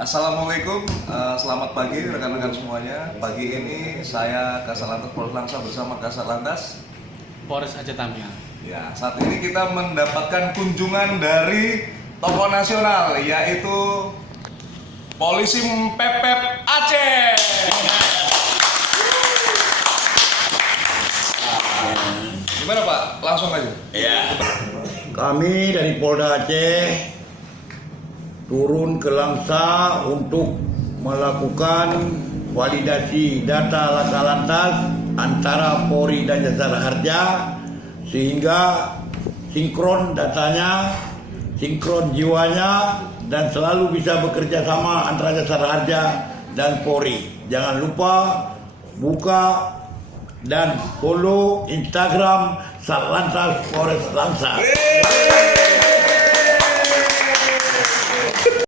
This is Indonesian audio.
Assalamualaikum, selamat pagi rekan-rekan semuanya. Pagi ini saya Kasat Lantas Polres Langsa bersama Kasat Lantas Polres Aceh Tamiang. Ya, saat ini kita mendapatkan kunjungan dari tokoh nasional, yaitu Polisi Pepep Aceh. Gimana Pak? Langsung aja. Ya. Kami dari Polda Aceh turun ke Langsa untuk melakukan validasi data Laka Lantas antara Polri dan Jasara Harja sehingga sinkron datanya, sinkron jiwanya, dan selalu bisa bekerja sama antara Jasara Harja dan Polri. Jangan lupa buka dan follow Instagram Satlantas Polres Langsa.